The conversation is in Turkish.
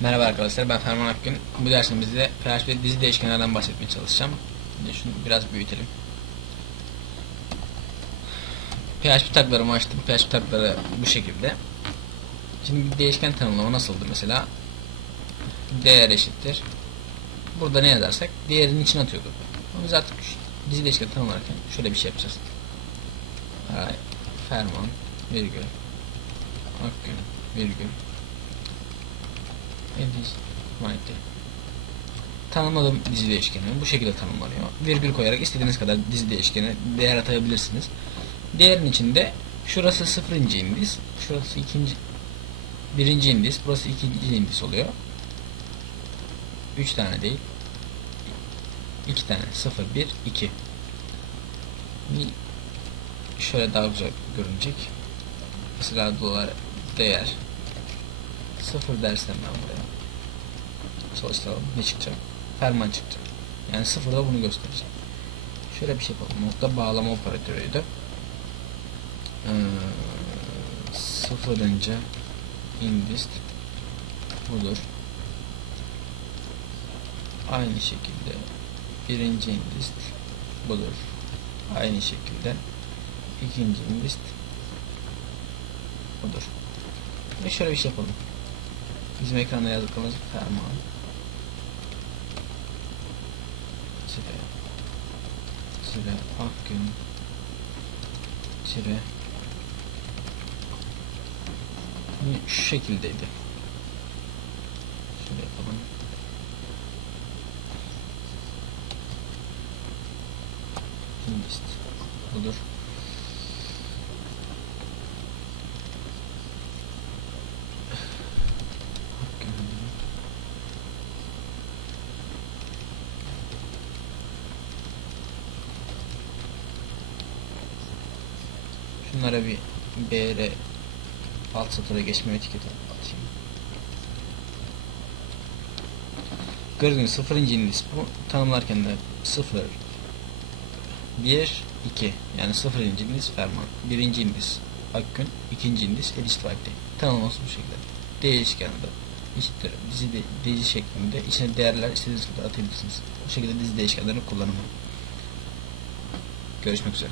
Merhaba arkadaşlar ben Ferman Akgün. Bu dersimizde PHP dizi değişkenlerden bahsetmeye çalışacağım. Şimdi şunu biraz büyütelim. PHP taglarımı açtım. PHP tagları bu şekilde. Şimdi bir değişken tanımlama nasıldı mesela? Değer eşittir. Burada ne yazarsak değerin içine atıyorduk. Ama biz artık dizi değişken tanımlarken şöyle bir şey yapacağız. Ferman virgül Akgün virgül Edis Mighty. Tanımladım dizi değişkeni. Bu şekilde tanımlanıyor. Virgül koyarak istediğiniz kadar dizi değişkeni değer atabilirsiniz. Değerin içinde şurası sıfırıncı indis, şurası ikinci birinci indis, burası ikinci indis oluyor. Üç tane değil. iki tane. Sıfır, bir, iki. Şöyle daha güzel görünecek. Mesela dolar değer sıfır dersem ben buraya. Çalıştıralım. Ne çıkacak? Ferman çıkacak. Yani sıfırda bunu göstereceğim. Şöyle bir şey yapalım. Nokta bağlama operatörüydü. Ee, sıfırıncı indist. Budur. Aynı şekilde birinci indist. Budur. Aynı şekilde ikinci indist. Budur. Ve şöyle bir şey yapalım Bizim ekranda yazdıklarımız fermuar. Tire. Tire. Akgün. Tire. Yani şu şekildeydi. Şöyle yapalım. List. Budur. Akgün. Şunlara bir BR alt satıra geçme etiketi atayım. Gördüğünüz sıfırıncı indis bu. Tanımlarken de 0 1 2 yani sıfırıncı indis ferman. Birinci indis akgün ikinci indis edist vakti tanımlaması bu şekilde. Değişken de eşittir. Dizi, de, dizi şeklinde içine değerler istediğiniz kadar atabilirsiniz. Bu şekilde dizi değişkenlerini kullanımı. Görüşmek üzere